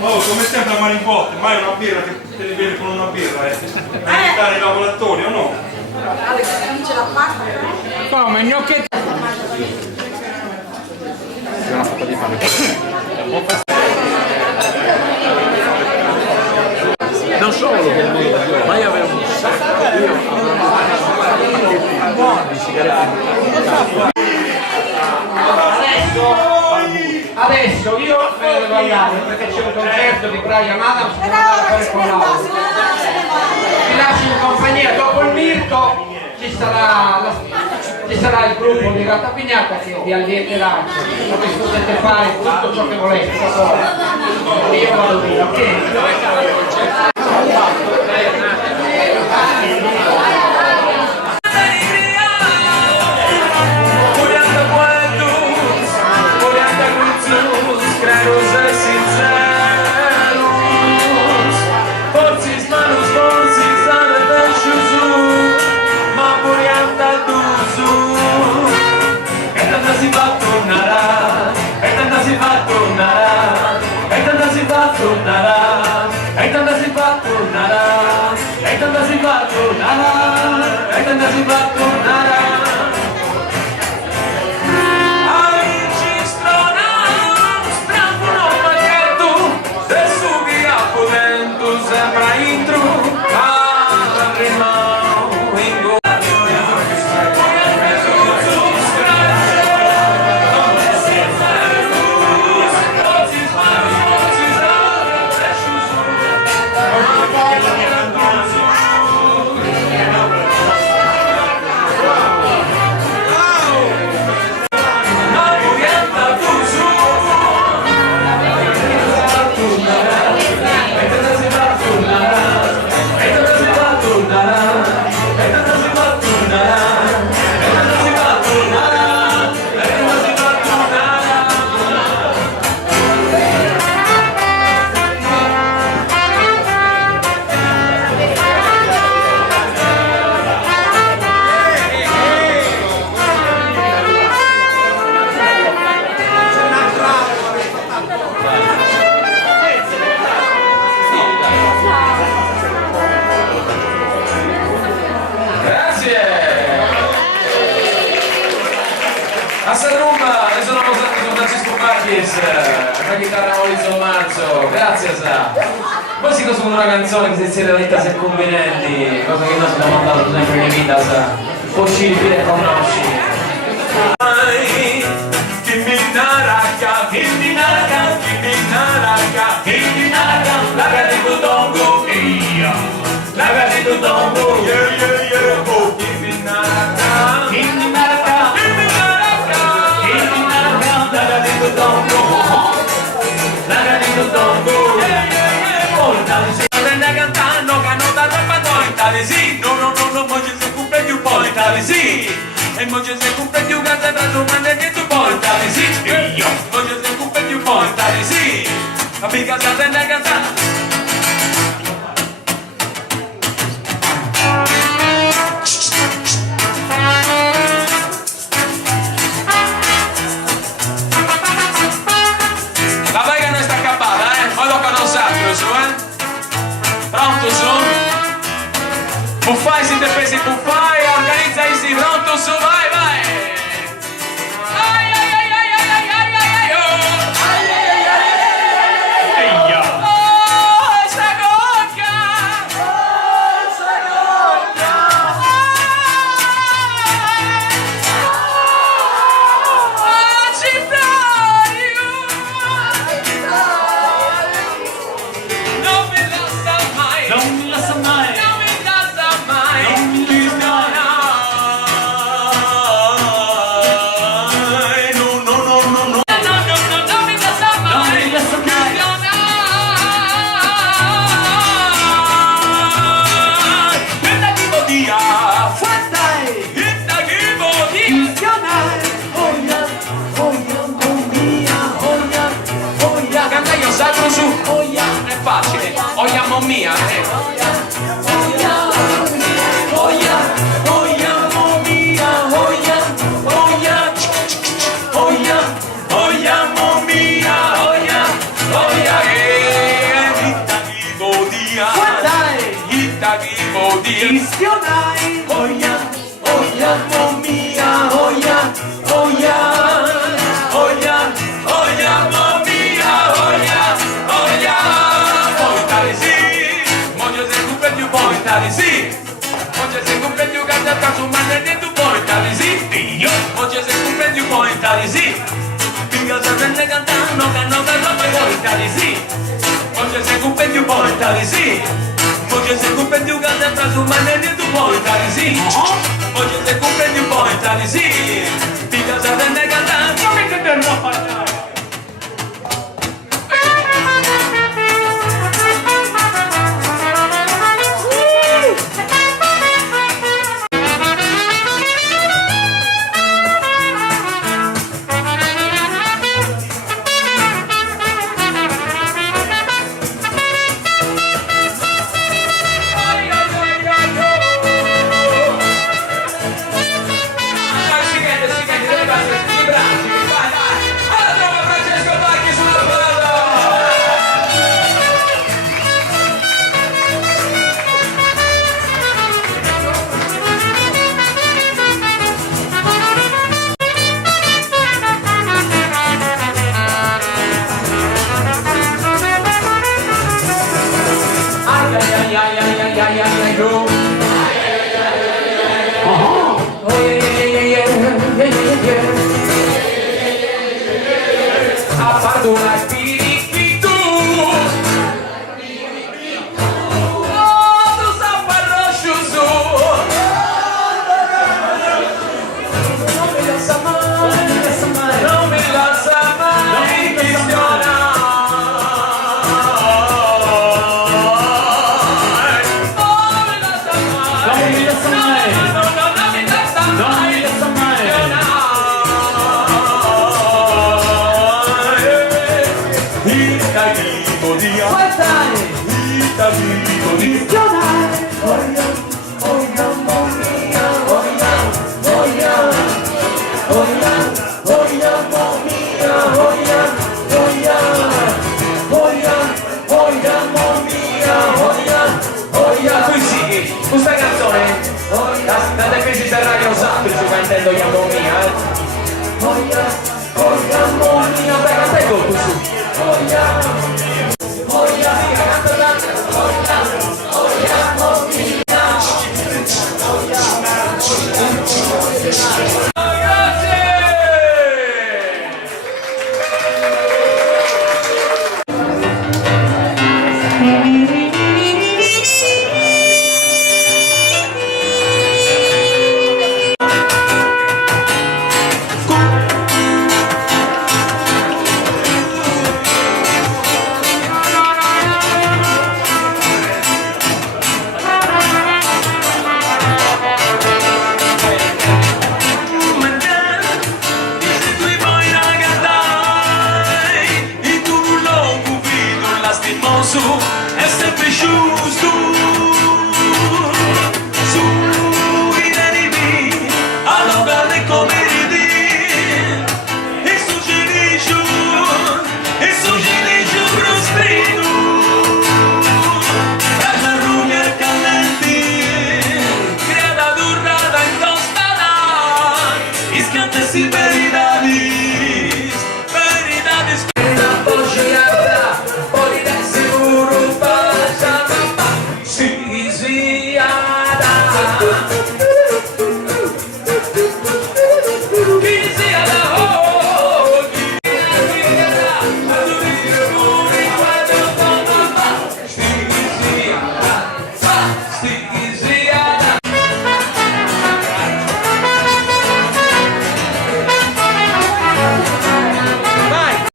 Oh, come sempre a malincotte, mai una birra che te li vede con una birra, aiutare i lavoratori o no? C'è la pasta. Come, gnocchetti? Una fatta di pane. Non solo per noi, ma io avevo un sacco, io buoni di sigarette. Adesso io me ne devo andare perché c'è un concerto di Brian Adams che non ha a fare con l'altro. Vi lascio in compagnia, dopo il Mirko ci sarà il gruppo di Gatta Pignata che vi allieterà, dove potete fare tutto ciò che volete. E io vado via, ok? una chitarra Maurizio Marzo, grazie Sa. Poi si cosa con una canzone che si siete detta se convenenti, cosa che noi abbiamo mandato sempre in vita, Sa. Possibile conosci. E moglie se cumple più casa da domande che tu portali sì. Io moglie se cumple più portali sì. Capi casa tende casa. La vega non sta accabbata, poi tocca non sapere su, Pronto su? Buffai siete presi buffai, organizzai pronto su, vai vai! misionai. Oia, oia, mamma mia, oia, oia, oia, oia, mamma mia, oia, oia. Pointare sì, voglio se comprendo pointare sì. Voglio se comprendo che ti faccio male dentro pointare sì. Io voglio se comprendo pointare sì. Figa se prende cantando, che non pointare sì. Voglio se comprendo pointare sì. Voglio se comprendo che ti faccio male dentro pointare sì. Voglio se comprendo pointare sì. Figa se prende cantando, che ti devo fare. Questa canzone la definizione del radio semplice, ma intendo gli ammomia, Oia, oia, ammomia, beh, canta il colpo su. Oia, oia, canta tanto. Oia, oia, ammomia. E sempre chuva.